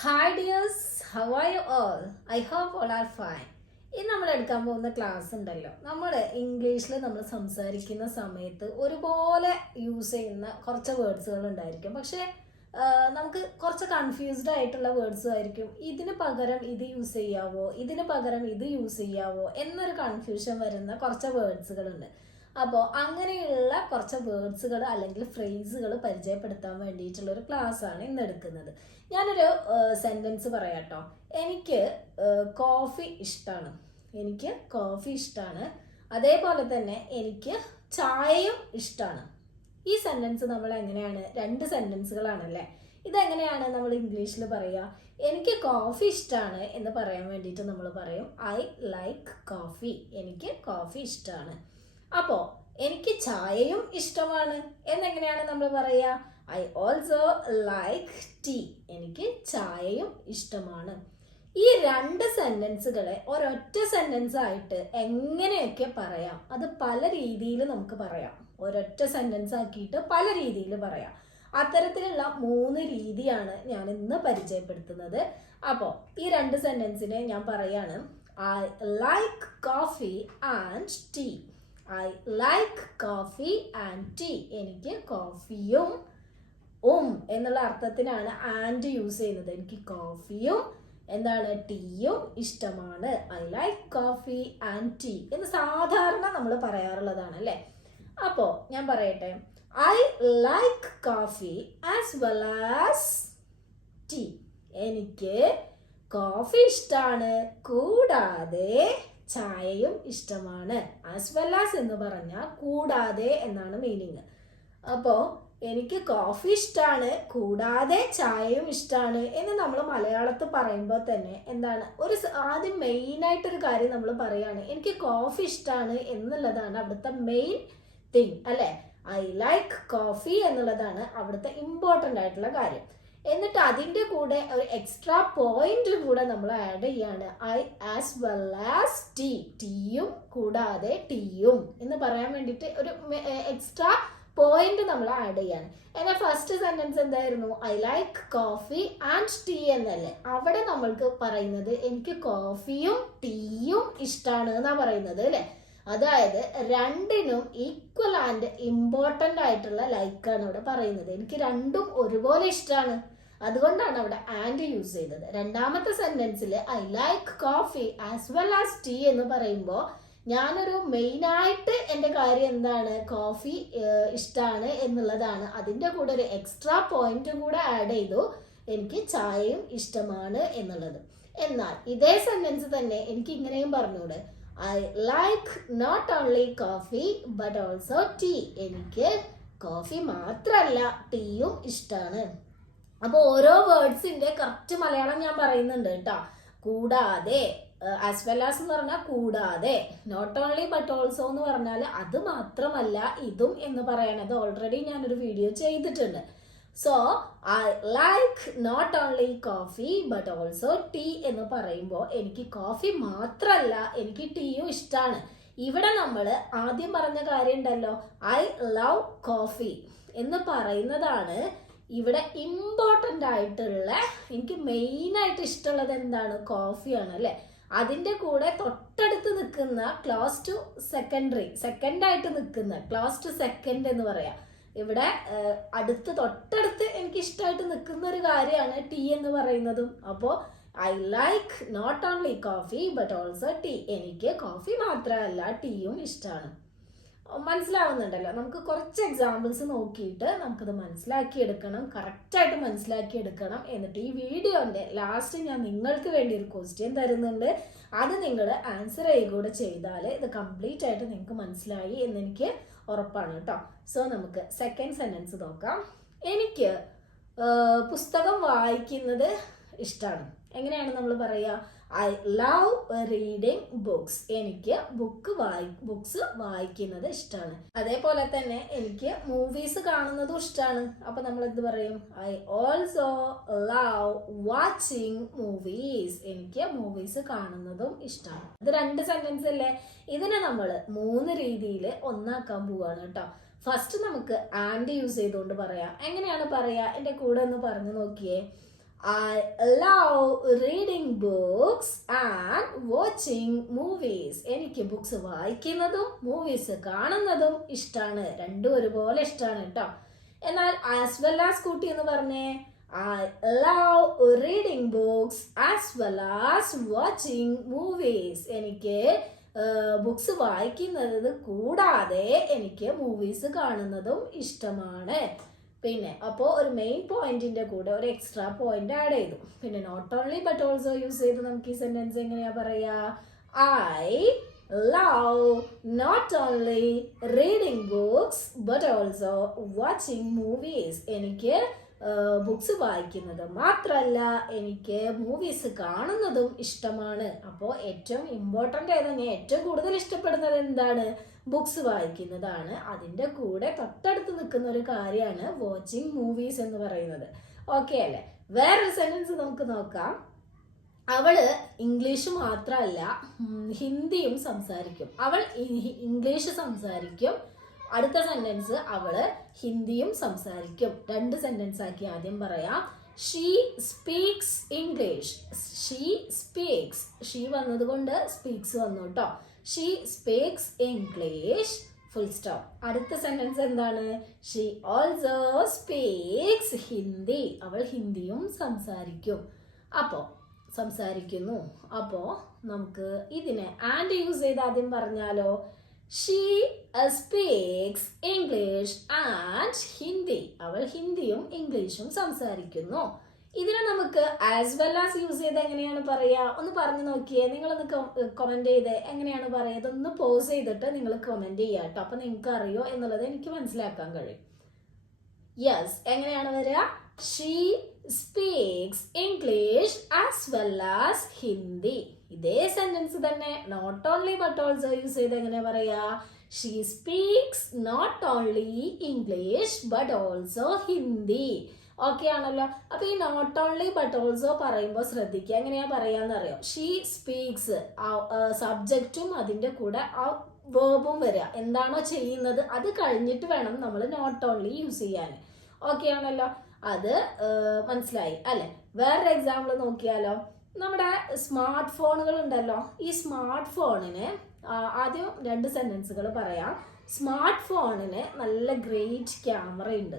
Hi dears how are you all I hope all are fine ഇന്ന് നമ്മൾ എടുക്കാൻ പോകുന്ന ക്ലാസ് ഉണ്ടല്ലോ. നമ്മൾ ഇംഗ്ലീഷിൽ നമ്മൾ സംസാരിക്കുന്ന സമയത്ത് ഒരുപോലെ യൂസ് ചെയ്യുന്ന കുറച്ച് വേർഡ്സുകൾ ഉണ്ടായിരിക്കും. പക്ഷേ നമുക്ക് കുറച്ച് കൺഫ്യൂസ്ഡ് ആയിട്ടുള്ള വേർഡ്സും ആയിരിക്കും. ഇതിന് പകരം ഇത് യൂസ് ചെയ്യാവോ? ഇതിന് പകരം ഇത് യൂസ് ചെയ്യാവോ? എന്നൊരു കൺഫ്യൂഷൻ വരുന്ന കുറച്ച് വേർഡ്സുകളുണ്ട് അപ്പോൾ അങ്ങനെയുള്ള കുറച്ച് വേർഡ്സുകൾ അല്ലെങ്കിൽ ഫ്രേസുകൾ പരിചയപ്പെടുത്താൻ വേണ്ടിയിട്ടുള്ള ഒരു ക്ലാസ് ആണ് ഇന്ന് എടുക്കുന്നത് ഞാനൊരു സെന്റൻസ് പറയാട്ടോ. എനിക്ക് കോഫി ഇഷ്ടമാണ് എനിക്ക് കോഫി ഇഷ്ടമാണ് അതേപോലെ തന്നെ എനിക്ക് ചായയും ഇഷ്ടമാണ് ഈ സെന്റൻസ് നമ്മൾ എങ്ങനെയാണ്? രണ്ട് സെന്റൻസുകളാണല്ലേ ഇതെങ്ങനെയാണ് നമ്മൾ ഇംഗ്ലീഷിൽ പറയുക എനിക്ക് കോഫി ഇഷ്ടമാണ് എന്ന് പറയാൻ വേണ്ടിയിട്ട് നമ്മൾ പറയും. I like coffee. എനിക്ക് കോഫി ഇഷ്ടമാണ് അപ്പോൾ എനിക്ക് ചായയും ഇഷ്ടമാണ്. എന്നെങ്ങനെയാണ് നമ്മൾ പറയുക ഐ ഓൾസോ ലൈക്ക് ടീ എനിക്ക് ചായയും ഇഷ്ടമാണ്. ഈ രണ്ട് സെന്റൻസുകളെ ഒരൊറ്റ സെന്റൻസ് ആയിട്ട് എങ്ങനെയൊക്കെ പറയാം? അത് പല രീതിയിൽ നമുക്ക് പറയാം. ഒരൊറ്റ സെന്റൻസ് ആക്കിയിട്ട് പല രീതിയിൽ പറയാം. അത്തരത്തിലുള്ള മൂന്ന് രീതിയാണ് ഞാൻ ഇന്ന് പരിചയപ്പെടുത്തുന്നത്. അപ്പോൾ ഈ രണ്ട് സെന്റൻസിനെ ഞാൻ പറയാണ്. I like coffee and tea I like coffee and tea എനിക്ക് കോഫിയും ഉം എന്നുള്ള അർത്ഥത്തിനാണ് ആൻഡ് യൂസ് ചെയ്യുന്നത്. എനിക്ക് കോഫിയും എന്താണ് ടീയും ഇഷ്ടമാണ്. I like coffee and tea എന്ന് സാധാരണ നമ്മൾ പറയാറുള്ളതാണ് അല്ലേ? അപ്പോൾ ഞാൻ പറയട്ടെ. I like coffee as well as tea എനിക്ക് കോഫി ഇഷ്ടമാണ് കൂടാതെ ചായയും ഇഷ്ടമാണ്. ആസ് വെൽ ആസ് എന്ന് പറഞ്ഞാൽ കൂടാതെ എന്നാണ് മീനിങ് അപ്പോൾ എനിക്ക് കോഫി ഇഷ്ടമാണ് കൂടാതെ ചായയും ഇഷ്ടമാണ് എന്ന് നമ്മൾ മലയാളത്തിൽ പറയുമ്പോൾ തന്നെ എന്താണ്? ഒരു ആദ്യം ആദ്യം മെയിനായിട്ടൊരു കാര്യം നമ്മൾ പറയുകയാണ്. എനിക്ക് കോഫി ഇഷ്ടമാണ് എന്നുള്ളതാണ് അവിടുത്തെ മെയിൻ തിങ് അല്ലേ? ഐ ലൈക്ക് കോഫി എന്നുള്ളതാണ് അവിടുത്തെ ഇമ്പോർട്ടന്റ് ആയിട്ടുള്ള കാര്യം. എന്നിട്ട് അതിന്റെ കൂടെ ഒരു എക്സ്ട്രാ പോയിന്റ് കൂടെ നമ്മൾ ആഡ് ചെയ്യാണ്. I as well as tea ടിയും കൂടാതെ ടിയും എന്ന് പറയാൻ വേണ്ടിയിട്ട് ഒരു എക്സ്ട്രാ പോയിന്റ് നമ്മൾ ആഡ് ചെയ്യാണ്. എന്നാൽ ഫസ്റ്റ് സെന്റൻസ് എന്തായിരുന്നു? I like coffee and tea എന്നല്ലേ? അവിടെ നമ്മൾക്ക് പറയുന്നത് എനിക്ക് കോഫിയും ടീയും ഇഷ്ടമാണ് എന്നാ പറയുന്നത് അല്ലേ? അതായത് രണ്ടിനും ഈക്വൽ ആൻഡ് ഇമ്പോർട്ടന്റ് ആയിട്ടുള്ള ലൈക്കാണ് ഇവിടെ പറയുന്നത്. എനിക്ക് രണ്ടും ഒരുപോലെ ഇഷ്ടമാണ് അതുകൊണ്ടാണ് അവിടെ ആൻഡ് യൂസ് ചെയ്തത്. രണ്ടാമത്തെ സെന്റൻസിൽ I like coffee as well as tea എന്ന് പറയുമ്പോൾ ഞാനൊരു മെയിനായിട്ട് എന്റെ കാര്യം എന്താണ് കോഫി ഇഷ്ടമാണ് എന്നുള്ളതാണ്. അതിന്റെ കൂടെ ഒരു എക്സ്ട്രാ പോയിന്റും കൂടെ ആഡ് ചെയ്തു എനിക്ക് ചായയും ഇഷ്ടമാണ് എന്നുള്ളത്. എന്നാൽ ഇതേ സെന്റൻസ് തന്നെ എനിക്ക് ഇങ്ങനെയും പറഞ്ഞൂടെ I like not only coffee but also tea. എനിക്ക് കോഫി മാത്രമല്ല ടീയും ഇഷ്ടമാണ് അപ്പോൾ ഓരോ വേർഡ്സിന്റെ കറക്റ്റ് മലയാളം ഞാൻ പറയുന്നുണ്ട് കേട്ടോ. കൂടാതെ ആസ് വെൽ ആസ് എന്ന് പറഞ്ഞാൽ കൂടാതെ. നോട്ട് ഓൺലി ബട്ട് ഓൾസോ എന്ന് പറഞ്ഞാൽ അത് മാത്രമല്ല ഇതും എന്ന് പറയണത്. ഓൾറെഡി ഞാനൊരു വീഡിയോ ചെയ്തിട്ടുണ്ട്. So I like not only coffee but also tea എന്ന് പറയുമ്പോൾ എനിക്ക് കോഫി മാത്രമല്ല എനിക്ക് ടീയും ഇഷ്ടമാണ് ഇവിടെ നമ്മൾ ആദ്യം പറഞ്ഞ കാര്യം ഉണ്ടല്ലോ. ഐ ലവ് കോഫി എന്ന് പറയുന്നതാണ് ഇവിടെ ഇമ്പോർട്ടന്റ് ആയിട്ടുള്ള എനിക്ക് മെയിനായിട്ട് ഇഷ്ടമുള്ളത് എന്താണ്? കോഫിയാണ് അല്ലേ? അതിന്റെ കൂടെ തൊട്ടടുത്ത് നിൽക്കുന്ന ക്ലാസ് ടു സെക്കൻഡറി സെക്കൻഡായിട്ട് നിൽക്കുന്ന ക്ലാസ് ടു സെക്കൻഡ് എന്ന് പറയാം. ഇവിടെ അടുത്ത് തൊട്ടടുത്ത് എനിക്ക് ഇഷ്ടമായിട്ട് നിൽക്കുന്ന ഒരു കാര്യമാണ് ടീ എന്ന് പറയുന്നതും. അപ്പോൾ I like not only coffee but also tea എനിക്ക് കോഫി മാത്രമല്ല ടീയും ഇഷ്ടമാണ്. മനസ്സിലാവുന്നുണ്ടല്ലോ. നമുക്ക് കുറച്ച് എക്സാമ്പിൾസ് നോക്കിയിട്ട് നമുക്കത് മനസ്സിലാക്കിയെടുക്കണം കറക്റ്റായിട്ട് മനസ്സിലാക്കിയെടുക്കണം എന്നിട്ട് ഈ വീഡിയോന്റെ ലാസ്റ്റ് ഞാൻ നിങ്ങൾക്ക് വേണ്ടി ഒരു ക്വസ്റ്റ്യൻ തരുന്നുണ്ട്. അത് നിങ്ങൾ ആൻസർ ചെയ്യുകൂടെ ചെയ്താൽ ഇത് കംപ്ലീറ്റ് ആയിട്ട് നിങ്ങൾക്ക് മനസ്സിലായി എന്ന് എനിക്ക് ഉറപ്പാണ് കേട്ടോ. സോ നമുക്ക് സെക്കൻഡ് സെന്റൻസ് നോക്കാം. എനിക്ക് പുസ്തകം വായിക്കുന്നത് ഇഷ്ടമാണ് എങ്ങനെയാണ് നമ്മൾ പറയുക ഐ ലവ് റീഡിങ് ബുക്സ് എനിക്ക് ബുക്ക് വായി ബുക്സ് വായിക്കുന്നത് ഇഷ്ടമാണ് അതേപോലെ തന്നെ എനിക്ക് മൂവീസ് കാണുന്നതും ഇഷ്ടമാണ് അപ്പൊ നമ്മൾ എന്ത് പറയും? I also love watching movies എനിക്ക് മൂവീസ് കാണുന്നതും ഇഷ്ടമാണ് ഇത് രണ്ട് സെന്റൻസ് അല്ലേ? ഇതിനെ നമ്മൾ മൂന്ന് രീതിയിൽ ഒന്നാക്കാൻ പോവാണ് കേട്ടോ. ഫസ്റ്റ് നമുക്ക് ആൻഡ് യൂസ് ചെയ്തുകൊണ്ട് പറയാം. എങ്ങനെയാണ് പറയാ? എന്റെ കൂടെ ഒന്ന് പറഞ്ഞു നോക്കിയേ. I love reading books and watching movies. എനിക്ക് ബുക്സ് വായിക്കുന്നതും മൂവീസ് കാണുന്നതും ഇഷ്ടമാണ് രണ്ടും ഒരുപോലെ ഇഷ്ടമാണ് കേട്ടോ എന്നാൽ ആസ് വെൽ ആസ് കൂട്ടി എന്ന് പറഞ്ഞേ I love reading books as well as watching movies എനിക്ക് ബുക്സ് വായിക്കുന്നത് കൂടാതെ എനിക്ക് മൂവീസ് കാണുന്നതും ഇഷ്ടമാണ്. പിന്നെ അപ്പോൾ ഒരു മെയിൻ പോയിന്റിന്റെ കൂടെ ഒരു എക്സ്ട്രാ പോയിന്റ് ആഡ് ചെയ്തു. പിന്നെ not only but also use ചെയ്ത് നമുക്ക് ഈ സെന്റൻസ് എങ്ങനെയാ പറയാ? I love not only reading books but also watching movies എനിക്ക് ബുക്സ് വായിക്കുന്നത് മാത്രമല്ല എനിക്ക് മൂവീസ് കാണുന്നതും ഇഷ്ടമാണ്. അപ്പോൾ ഏറ്റവും ഇമ്പോർട്ടന്റ് ആയത് ഞാൻ ഏറ്റവും കൂടുതൽ ഇഷ്ടപ്പെടുന്നത് എന്താണ്? ബുക്സ് വായിക്കുന്നതാണ്. അതിന്റെ കൂടെ തൊട്ടടുത്ത് നിൽക്കുന്ന ഒരു കാര്യമാണ് വാച്ചിങ് മൂവീസ് എന്ന് പറയുന്നത്. ഓക്കെ അല്ലേ? വേറൊരു സെന്റൻസ് നമുക്ക് നോക്കാം. അവൾ ഇംഗ്ലീഷ് മാത്രമല്ല ഹിന്ദിയും സംസാരിക്കും. അവൾ ഇംഗ്ലീഷ് സംസാരിക്കും. അടുത്ത സെന്റൻസ് അവൾ ഹിന്ദിയും സംസാരിക്കും. രണ്ട് സെന്റൻസ് ആക്കി ആദ്യം പറയാം. She speaks English she speaks she വന്നതുകൊണ്ട് സ്പീക്സ് വന്നു കേട്ടോ she speaks English full stop അടുത്ത സെന്റൻസ് എന്താണ്? ഷീ ഓൾസോ സ്പീക്സ് ഹിന്ദി അവൾ ഹിന്ദിയും സംസാരിക്കും. അപ്പോൾ സംസാരിക്കുന്നു. അപ്പോൾ നമുക്ക് ഇതിനെ ആൻഡ് യൂസ് ചെയ്ത് ആദ്യം പറഞ്ഞാലോ? She speaks English and Hindi അവൾ ഹിന്ദിയും ഇംഗ്ലീഷും സംസാരിക്കുന്നു. ഇതിനെ നമുക്ക് ആസ് വെൽ ആസ് യൂസ് ചെയ്ത് എങ്ങനെയാണ് പറയുക ഒന്ന് പറഞ്ഞു നോക്കിയേ. നിങ്ങളൊന്ന് കൊമന്റ് ചെയ്ത്. എങ്ങനെയാണ് പറയുക ഇതൊന്ന് പോസ് ചെയ്തിട്ട് നിങ്ങൾ കൊമന്റ് ചെയ്യുക കേട്ടോ. അപ്പൊ നിങ്ങൾക്ക് അറിയോ എന്നുള്ളത് എനിക്ക് മനസ്സിലാക്കാൻ കഴിയും. യെസ് എങ്ങനെയാണ് വരിക she speaks English as well as Hindi ഇതേ സെന്റൻസ് തന്നെ. Not only but also use ചെയ്ത് എങ്ങനെ പറയാ? She speaks not only English but also Hindi okay ആണല്ലോ. അപ്പൊ ഈ നോട്ട് ഓൺലി ബട്ട് ഓൾസോ പറയുമ്പോൾ ശ്രദ്ധിക്കുക. എങ്ങനെയാ പറയാന്ന് അറിയോ? ഷീ സ്പീക്സ് സബ്ജക്റ്റും അതിന്റെ കൂടെ ആ വേർബും വരിക എന്താണോ ചെയ്യുന്നത് അത് കഴിഞ്ഞിട്ട് വേണം നമ്മൾ നോട്ട് ഓൺലി യൂസ് ചെയ്യാൻ ഓക്കെ ആണല്ലോ. അത് മനസ്സിലായി. അല്ലെ? വേറൊരു എക്സാമ്പിൾ നോക്കിയാലോ? നമ്മുടെ സ്മാർട്ട് ഫോണുകൾ ഉണ്ടല്ലോ ഈ സ്മാർട്ട് ഫോണിന് ആദ്യം രണ്ട് സെന്റൻസുകൾ പറയാം. സ്മാർട്ട് ഫോണിന് നല്ല ഗ്രേറ്റ് ക്യാമറ ഉണ്ട്.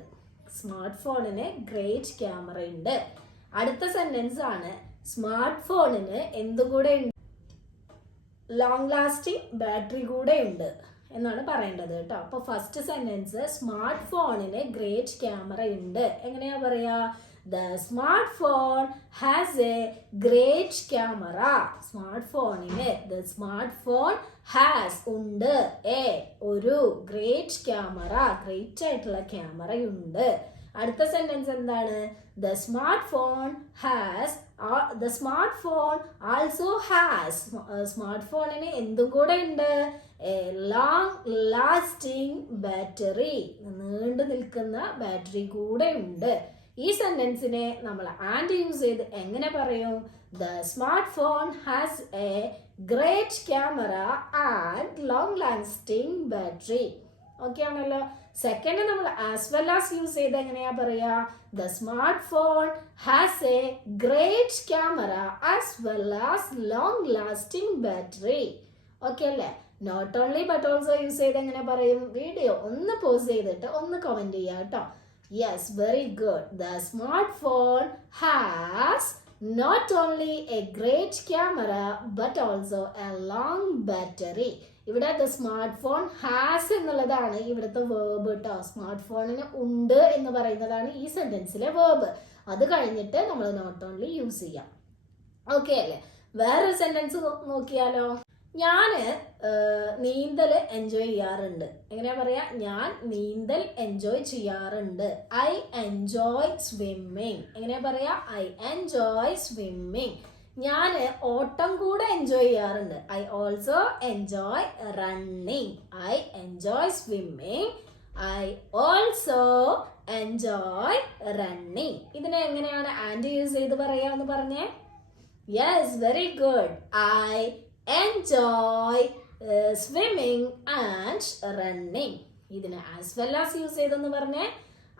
സ്മാർട്ട് ഫോണിന് ഗ്രേറ്റ് ക്യാമറ ഉണ്ട്. അടുത്ത സെന്റൻസ് ആണ് സ്മാർട്ട് ഫോണിന് എന്തുകൂടെ ഉണ്ട്? ലോങ് ലാസ്റ്റിംഗ് ബാറ്ററി കൂടെ ഉണ്ട് എന്നാണ് പറയേണ്ടത് കേട്ടോ. അപ്പോൾ ഫസ്റ്റ് സെന്റൻസ് സ്മാർട്ട് ഫോണിന് ഗ്രേറ്റ് ക്യാമറ ഉണ്ട്. എങ്ങനെയാ പറയാ? The smart phone has a great camera smart ഫോണിന് ദ സ്മാർട്ട് ഫോൺ ഹാസ് ഉണ്ട്. എ ഒരു ഗ്രേറ്റ് ക്യാമറ ഗ്രേറ്റ് ആയിട്ടുള്ള ക്യാമറയുണ്ട് അടുത്ത സെന്റൻസ് എന്താണ്? The smart phone has the smart phone also has smart ഫോണിന് എന്തും കൂടെ ഉണ്ട്? ലോങ് ലാസ്റ്റിംഗ് ബാറ്ററി നീണ്ടു നിൽക്കുന്ന ബാറ്ററി കൂടെ ഉണ്ട്. ഈ സെന്റൻസിനെ നമ്മൾ ആൻഡ് യൂസ് ചെയ്ത് എങ്ങനെ പറയും? The smart phone has a great camera and long lasting battery okay ആണല്ലോ. സെക്കൻഡ് നമ്മൾ ആസ് വെൽ ആസ് യൂസ് ചെയ്ത് എങ്ങനെയാ പറയാ? The smart phone has a great camera as well as long lasting battery okay അല്ലേ? Not only but also use ചെയ്ത് എങ്ങനെ പറയും? Video ഒന്ന് പോസ് ചെയ്തിട്ട് ഒന്ന് കമന്റ് ചെയ്യാം കേട്ടോ yes very good. The smartphone has not only a great camera but also a long battery. ഇവിടെ ദ സ്മാർട്ട് ഫോൺ ഹാസ് എന്നുള്ളതാണ് ഇവിടുത്തെ വേർബ് കേട്ടോ സ്മാർട്ട് ഫോണിന് ഉണ്ട് എന്ന് പറയുന്നതാണ് ഈ സെന്റൻസിലെ വേർബ് അത് കഴിഞ്ഞിട്ട് നമ്മൾ നോട്ട് ഓൺലി യൂസ് ചെയ്യാം. ഓക്കെ അല്ലേ? വേറൊരു സെന്റൻസ് നോക്കിയാലോ? ഏഹ്, നീന്തൽ എൻജോയ് ചെയ്യാറുണ്ട്. എങ്ങനെയാ പറയാ? ഞാൻ നീന്തൽ എൻജോയ് ചെയ്യാറുണ്ട്. ഐ എൻജോയ് സ്വിമ്മിങ് എങ്ങനെയാ പറയാ? ഐ എൻജോയ് സ്വിമ്മിങ് ഞാൻ ഓട്ടം കൂടെ എൻജോയ് ചെയ്യാറുണ്ട്. I also enjoy running I enjoy swimming I also enjoy running ഇതിനെ എങ്ങനെയാണ് ആൻഡ് യൂസ് ചെയ്ത് പറയാന്ന് പറഞ്ഞേ? Yes very good I enjoy swimming and running ഇതിന് ആസ് വെൽ ആസ് യൂസ് ചെയ്തെന്ന് പറഞ്ഞേ.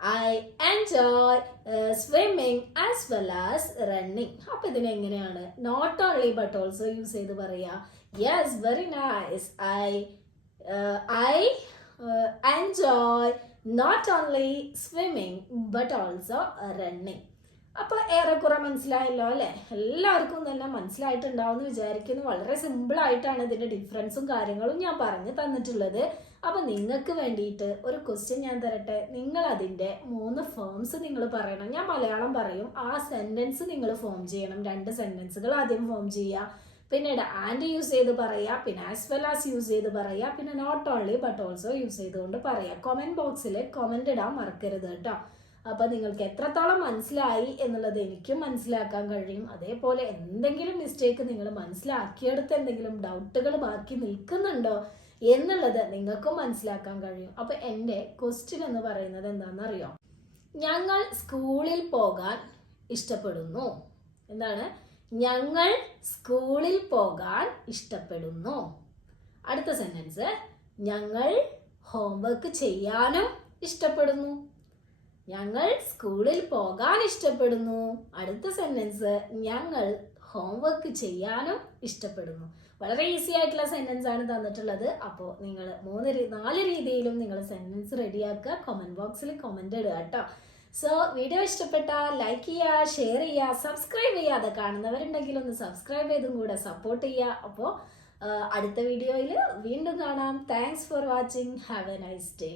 I enjoy swimming as well as running അപ്പൊ ഇതിനെങ്ങനെയാണ് not only but also use ചെയ്ത് പറയാ. Yes very nice I I enjoy not only swimming but also running അപ്പൊ ഏറെക്കുറെ മനസ്സിലായല്ലോ അല്ലെ? എല്ലാവർക്കും തന്നെ മനസ്സിലായിട്ടുണ്ടാവും വിചാരിക്കുന്നു. വളരെ സിമ്പിൾ ആയിട്ടാണ് ഇതിന്റെ ഡിഫറൻസും കാര്യങ്ങളും ഞാൻ പറഞ്ഞു തന്നിട്ടുള്ളത്. അപ്പൊ നിങ്ങൾക്ക് വേണ്ടിയിട്ട് ഒരു ക്വസ്റ്റ്യൻ ഞാൻ തരട്ടെ? നിങ്ങൾ അതിന്റെ മൂന്ന് ഫോംസ് നിങ്ങൾ പറയണം. ഞാൻ മലയാളം പറയും. ആ സെന്റൻസ് നിങ്ങൾ ഫോം ചെയ്യണം. രണ്ട് സെന്റൻസുകൾ ആദ്യം ഫോം ചെയ്യുക. പിന്നീട് ആൻഡ് യൂസ് ചെയ്ത് പറയുക. പിന്നെ ആസ് വെൽ ആസ് യൂസ് ചെയ്ത് പറയുക. പിന്നെ not only but also use ചെയ്തുകൊണ്ട് പറയുക. കമന്റ് ബോക്സിൽ കമന്റ് ഇടാൻ മറക്കരുത് കേട്ടോ. അപ്പൊ നിങ്ങൾക്ക് എത്രത്തോളം മനസ്സിലായി എന്നുള്ളത് എനിക്കും മനസ്സിലാക്കാൻ കഴിയും. അതേപോലെ എന്തെങ്കിലും മിസ്റ്റേക്ക് നിങ്ങൾ മനസ്സിലാക്കിയെടുത്ത് എന്തെങ്കിലും ഡൗട്ടുകൾ ബാക്കി നിൽക്കുന്നുണ്ടോ എന്നുള്ളത് നിങ്ങൾക്കും മനസ്സിലാക്കാൻ കഴിയും. അപ്പൊ എന്റെ ക്വസ്റ്റ്യൻ എന്ന് പറയുന്നത് എന്താണെന്നറിയോ? ഞങ്ങൾ സ്കൂളിൽ പോകാൻ ഇഷ്ടപ്പെടുന്നു. എന്താണ്? ഞങ്ങൾ സ്കൂളിൽ പോകാൻ ഇഷ്ടപ്പെടുന്നു. അടുത്ത സെന്റൻസ് ഞങ്ങൾ ഹോംവർക്ക് ചെയ്യാനും ഇഷ്ടപ്പെടുന്നു. ഞങ്ങൾ സ്കൂളിൽ പോകാൻ ഇഷ്ടപ്പെടുന്നു. അടുത്ത സെന്റൻസ് ഞങ്ങൾ ഹോംവർക്ക് ചെയ്യാനും ഇഷ്ടപ്പെടുന്നു. വളരെ ഈസി ആയിട്ടുള്ള സെന്റൻസ് ആണ് തന്നിട്ടുള്ളത്. അപ്പോൾ നിങ്ങൾ മൂന്ന് നാല് രീതിയിലും നിങ്ങൾ സെന്റൻസ് റെഡിയാക്കുക കമന്റ് ബോക്സിൽ കമന്റ് ഇടുക കേട്ടോ. സോ വീഡിയോ ഇഷ്ടപ്പെട്ടാൽ ലൈക്ക് ചെയ്യുക ഷെയർ ചെയ്യുക സബ്സ്ക്രൈബ് ചെയ്യാതെ കാണുന്നവരുണ്ടെങ്കിൽ ഒന്ന് സബ്സ്ക്രൈബ് ചെയ്തും കൂടെ സപ്പോർട്ട് ചെയ്യുക. അപ്പോൾ അടുത്ത വീഡിയോയിൽ വീണ്ടും കാണാം. Thanks for watching have a nice day